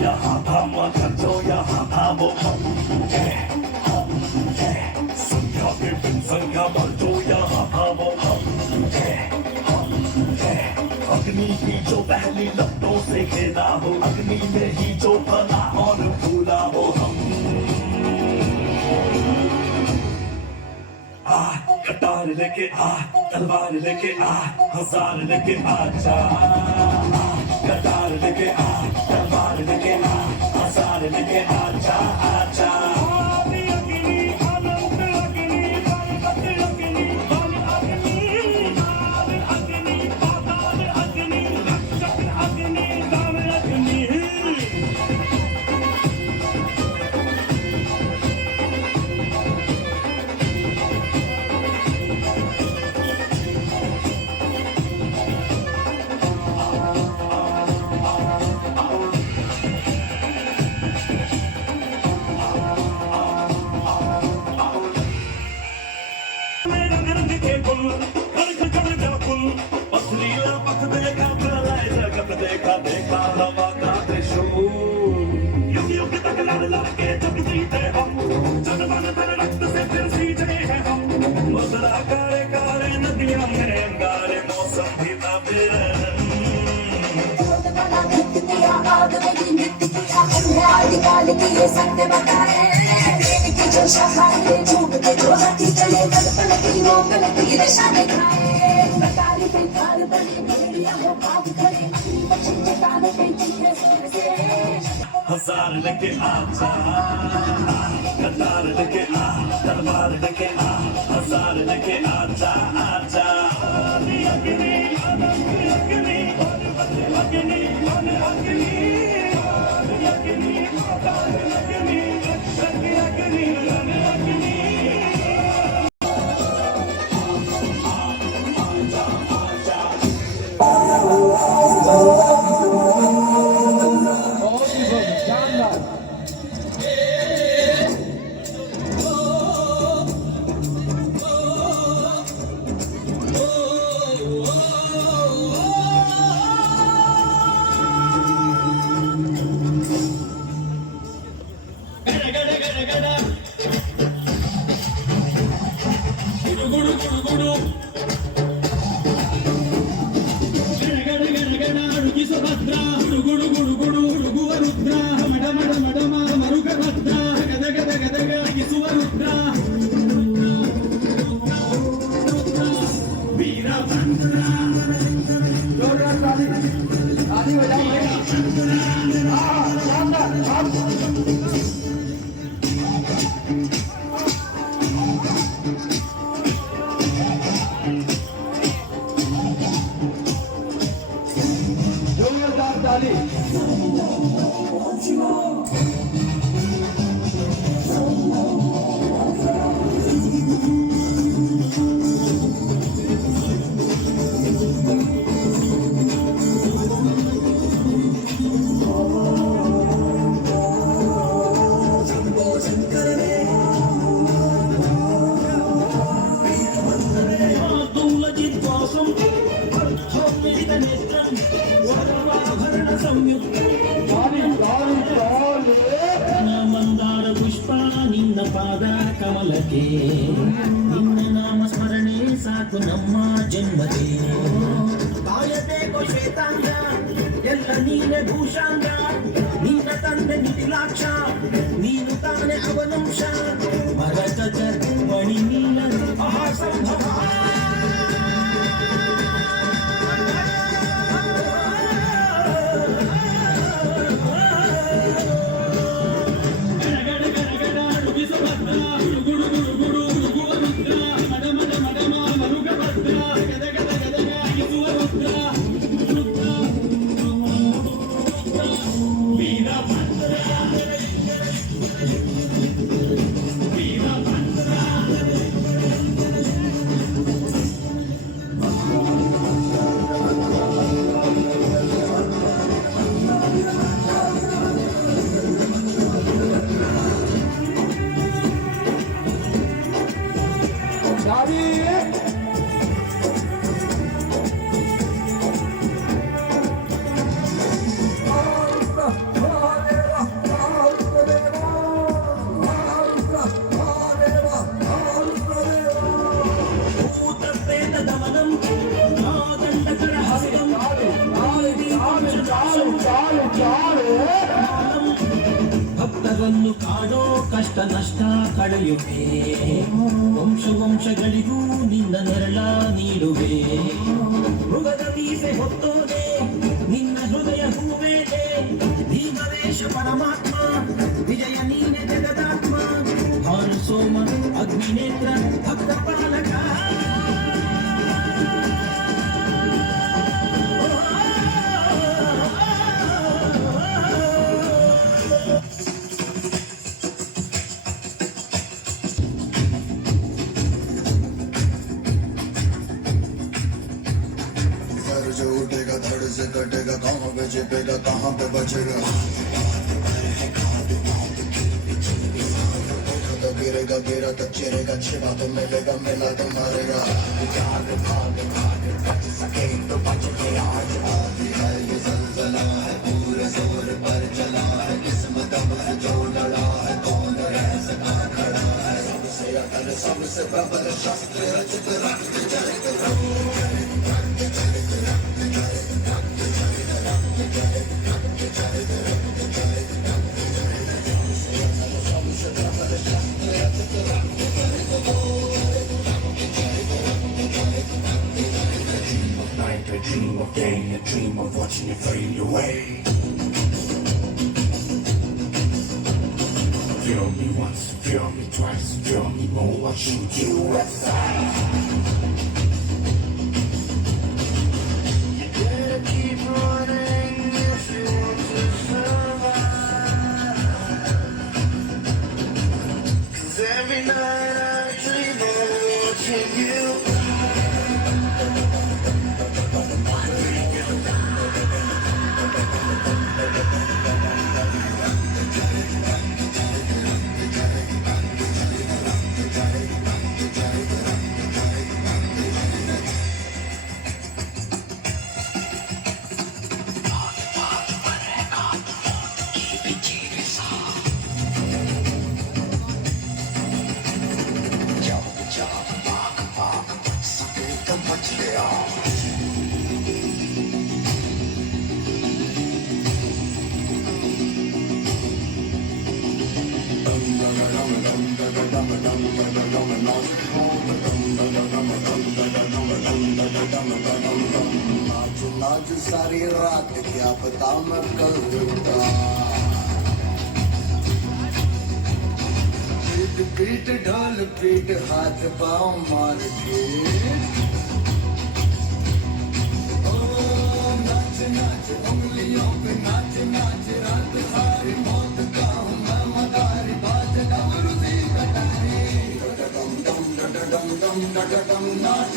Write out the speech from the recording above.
यहाँ हम जो यहाँ हम संख्या के बिन संख्या मर जो यहाँ हम अग्नि की जो पहली लपटों से खेला हो, अग्नि में ही जो फला और फूला हो हम। आ कटार लेके आ, तलवार लेके आ, हजार लेके आ जा। कटार लेके आ, तलवार लेके आ, हजार लेके आ जा, आ जा। देखा हवा का त्रिशूल, युग युग तक लड़ लड़ के जब जीते हम, जनमन धन रक्त से फिर सींचे हैं हम। मसला काले काले नदियां में अंगारे मौसम भी तबीरन। आग लगी नृत्य किया हमने आदिकाल की ये सत्य बताए। की जो शाखा झूठ के जो हाथी चले दर्पण की रोकन की दिशा दिखाए। बतारी पे कार बने भेड़िया हो भाग खड़े, हजार लेके आ जा, कतार लेके आ, तलवार लेके आ, हजार लेके आ जा, आ जा। अग्नि अग्नि अग्नि अग्नि अग्नि अग्नि अग्नि ಮಂದಾರ ಪುಷ್ಪ ನಿನ್ನ ಪಾದ ಕಮಲಕ್ಕೆ, ನಿನ್ನ ನಾಮ ಸ್ಮರಣೆ ಸಾಕು ನಮ್ಮ ಜನ್ಮಕ್ಕೆ. ಕಾಯಬೇಕು ಶ್ವೇತಾಂಗ ಎಲ್ಲ ನೀನೆ ಭೂಷಾಂಗ, ನಿನ್ನ ತಂದೆ ನಿತಿಲಾಕ್ಷ ನೀನು ತಾನೆ ಅವನಂಶ. ಭರತ ಮಣಿ ನೀಲ ಮಹಾಸಂಭವ ಜಗವನ್ನು ಕಾಡೋ ಕಷ್ಟ ನಷ್ಟ ಕಳೆಯುವೆ, ವಂಶಗಳಿಗೂ ನಿನ್ನ ನೆರಳ ನೀಡುವೆ. ಮೃಗದ ಮೀಸೆ ಹೊತ್ತೋದೆ ನಿನ್ನ ಹೃದಯ ಹೂವೇಲೆ, ಭೀಮವೇಶ ಪರಮಾತ್ಮ ವಿಜಯ ನೀನೆ ಜಗದಾತ್ಮ. ಹಾರು ಸೋಮ ಅಗ್ನಿನೇತ್ರ ಭಕ್ತ ಪಾಲಕ, जो उठेगा धड़ से कटेगा, कहाँ पे छिपेगा कहाँ पे बचेगा. तो गिरेगा गिरा तो चिरेगा, छिपा तो मिलेगा मिला तो मारेगा. सके तो बच के आज आती है ये जलजला है, पूरे जोर पर चला है, किस्मत से जो लड़ा है, कौन रह सका खड़ा है. सबसे अटल सबसे प्रबल शस्त्र रचित रक्त चरित I dream of day, a dream of watching it fade away. Feel me once, feel me twice, feel me more, watching USA. You gotta keep running if you want to survive. 'Cause every night I dream of watching you. नाच सारी रात क्या पता मैं करूँगा. पीट पीट ढोल पीट हाथ पाँव मार के, नाच नाच उंगलियों पे नाच नाच, रात सारी मौत का हूँ मैं मदारी, बाज डमरू सी कटारी. डम डम डम डम डम डम नाच